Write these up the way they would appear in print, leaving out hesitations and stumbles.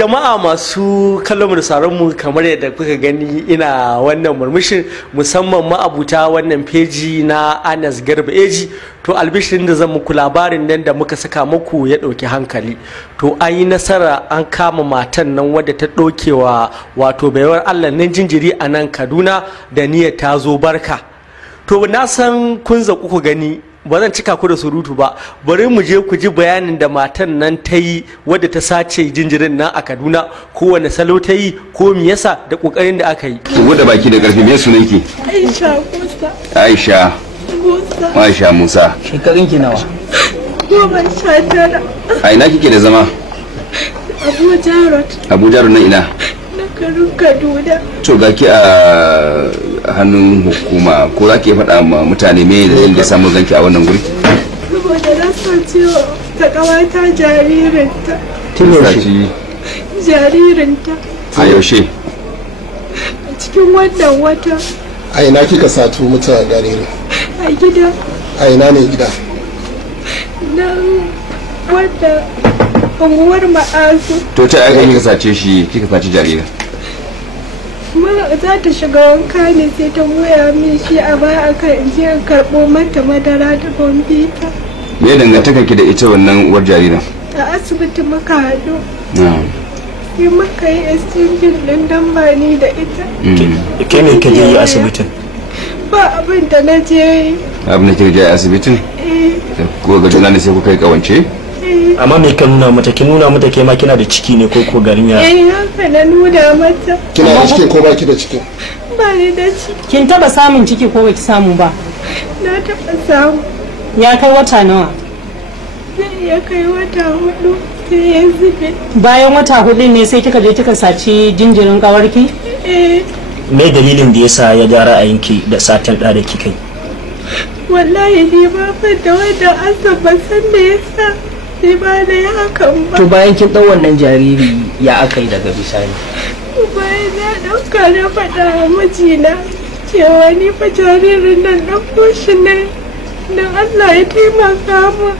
Jama'a masu kallon da sauran mu kamar yadda kuka gani ina wannan murmushin musamman ma'abuta wannan feji na Anas Garba Eji to albishirin da zan muku labarin nan da muka saka muku ya ɗauki hankali to an yi nasara an kama matan nan wadda ta ɗaukewa wato baiwar Allah nan jinjiri a nan Kaduna da niyyar ta zo barka to na san kun zaku ku gani ba zan cika ku da surutu ba bari mu je ku ji bayanin da matan nan ta yi wadda ta sace jinjirin nan a Kaduna kowane salo ta yi ko me yasa da kokarin da aka yi ki bude baki da karfi me sunan ki Aisha Musa shekarun ki nawa 19 a ina kike da zama Abuja nan ina Kaduna to ga ki a hannun hukuma ko za ki faɗa ma mutane me da yadda samu ganki a wannan guri saboda na san cewa ta kawarta jaririnta a yaushe a cikin wannan wata a ina kika sato mutuwa jaririn a gida a ina ne gida nan wadda unguwar ma'azu to ta aka kika sace jaririn za ta shiga wanka ne sai ta goya min shi a baya aka je karɓo mata madara da bombita me dangantaka ki da ita wannan uwar jaririn a asibiti muka haɗu sai muka yi exchange ɗin dan ba ni da ita ke ne ka je asibitin ba abin da na je abin da kika je asibitin ko ga juna ne sai kuka yi kawance amma me ka nuna mata ki nuna mata ke ma kina da ciki ne ko garin ya haka na nuna mata kina da cikin ko baki da cikin ba ni da ciki kin taba samun ciki ko baki samu ba na taba samu ya kai wata nawa ya kai wata 4 sai ya zube bayan wata 4 ne sai kika je kika saci jinjirin kawarki me dalilin da yasa ya ga ra'ayinki da satar da kika yi wallahi ni ba fa da wanda asaba san me yasa sai ba da ya hakan ba to bayan kin dau wannan jariri ya aka yi daga bisani bayan na dauka na faɗa wa mijina cewa ni fa jaririn nan ɗauko shi ne don Allah ya taimaka mu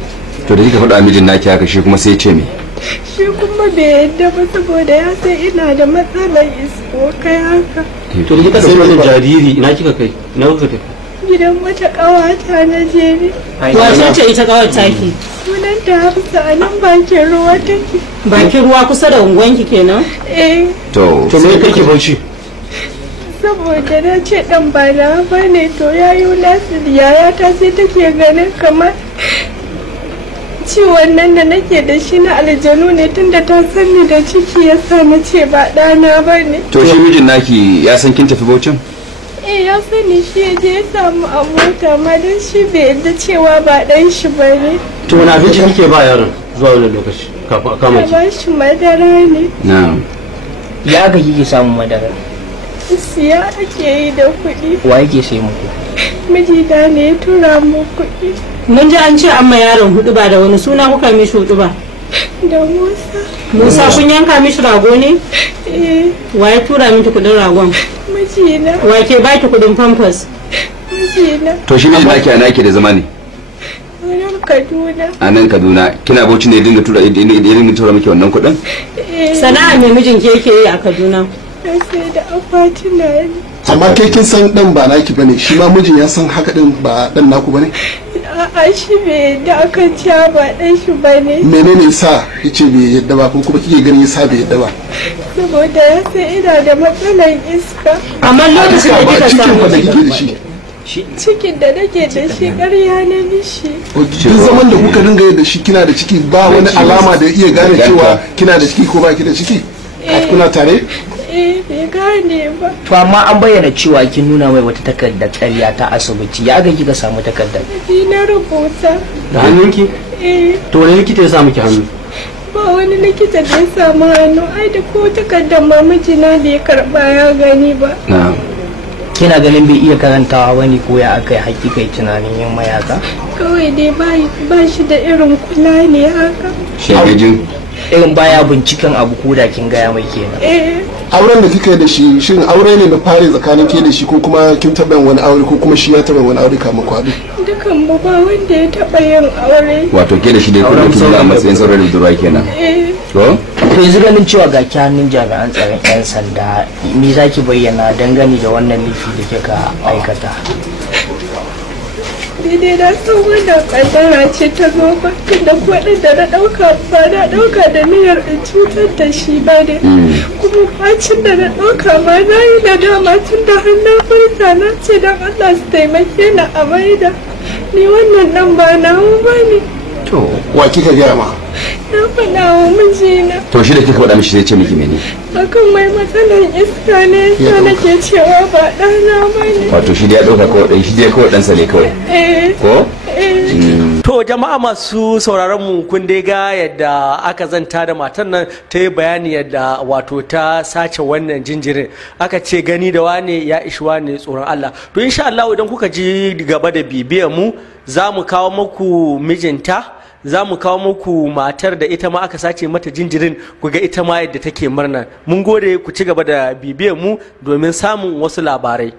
to da kika faɗa mijin naki haka shi kuma sai ya ce me shi kuma bai yadda ba saboda ya san ina da matsalar isko kai haka to da kika sai wannan jariri ina kika kai na kuka tafi gidan wata ƙawata na jeri wace ce ita ƙawarta ki sunan ta Hafsa a nan bakin ruwa take bakin ruwa kusa da unguwanki kenan to me kake bauchi saboda na ce dan ba na bane to yayi nasu yaya ta sai take ganin kamar ciwon nan da nake da shi na aljanu ne tunda ta sani da ciki yasa na ce ba ɗana bane to shi mijin naki ya san kin tafi Bauchin ya sani shi ya je ya samu a mota ma don shi bai yadda cewa ba dan shi ba ne. To wani abinci kike ba yaron zuwa wani lokaci kafin a kama ki? Ba shi madara ne. Ya aka kike samun madara? Siya ake yi da kuɗi. Wa yake sai muku? Mijina ne ya tura mu kuɗi. Mun ji an ce an ma yaron hudu ba da wani suna kuka mishi hudu ba? Da Musa. Musa kun yanka mishi rago ne? Wa ya tura miki kuɗin ragon? Mijina. Wa ke baki kuɗin pampers? Mijina. To shi mijin naki ana yake da zama ne? Kaduna. A nan Kaduna kina Bauchi ne dinga tura miki wannan kuɗin? Sana'a me mijin ke yake yi a Kaduna? Sai da akwatina ne. Amma kai kin san dan ba naki bane shi ma mijin ya san haka din ba dan naku bane? A'a shi bai yadda akan cewa ba dan shi bane. Menene yasa yace bai yadda ba ko kuma kike ganin yasa bai yadda ba? Saboda ya san ina da matsalar iska. Amma lokacin da kika samu kike da shi. Cikin da nake da shi ƙarya na mishi. Duk zaman da kuka dinga yi da shi kina da ciki ba wani alama da iya gane cewa kina da ciki ko ba ki da ciki? Kuna tare? Bai gane ba. To amma an bayyana cewa kin nuna mai wata takardar ƙarya ta asibiti ya ga kika samu takardar? Ni na rubuta. Da hannunki? To wani likita ya sa miki hannu? Ba wani likita da ya samu hannu ai da ko takardar mamijina da ya karɓa ya gani ba. Kina ganin bai iya karantawa wani ko ya aka yi hakikai tunanin yin mayaka? Kawai dai ba shi da irin kula ne haka. Shegejin irin baya binciken abu ko da kin gaya mai kenan. Auren da kika yi da shi shin aure ne na fare tsakanin ke da shi ko kuma kin taɓa yin wani aure ko kuma shi ya taɓa wani aure kamar kwado? Dukan mu ba wanda ya taɓa yin aure. wato ke da shi dai kuma kin a matsayin sauraron budurwa kenan. Eh. To to yanzu ganin cewa ga hannun jami'an tsaron 'yan sanda me zaki bayyana dangane da wannan laifi da kika aikata? daidai na san wannan kaddara ce ta zo ba tunda kuɗin da na ɗauka ba na ɗauka da niyyar in cutar da shi ba ne kuma bacin da na ɗauka ma na yi nadama tun da hannun furta na ce don Allah su taimake ni a maida ni wannan ɗan ba nawa ba ne. To wa kika gaya ma? Na faɗa wa mijina. To shi da kika faɗa mishi zai ce miki mene? Akan mai matsalar iska ne ya nake cewa ba ɗana ba ne. Wato shi da ya ɗauka kawai ɗan shi dai kawai ɗansa ne kawai. Ko? To jama'a masu sauraron mu kun dai ga yadda aka zanta da matan nan ta yi bayani yadda wato ta sace wannan jinjirin, aka ce gani da wane ya ishi wane tsoron Allah. To insha Allah idan kuka ji gaba da bibiyar mu za mu kawo muku mijinta, za mu kawo muku matar da ita ma aka sace mata jinjirin, ku ga ita ma yadda take murna. Mun gode, ku ci gaba da bibiyar mu domin samun wasu labarai.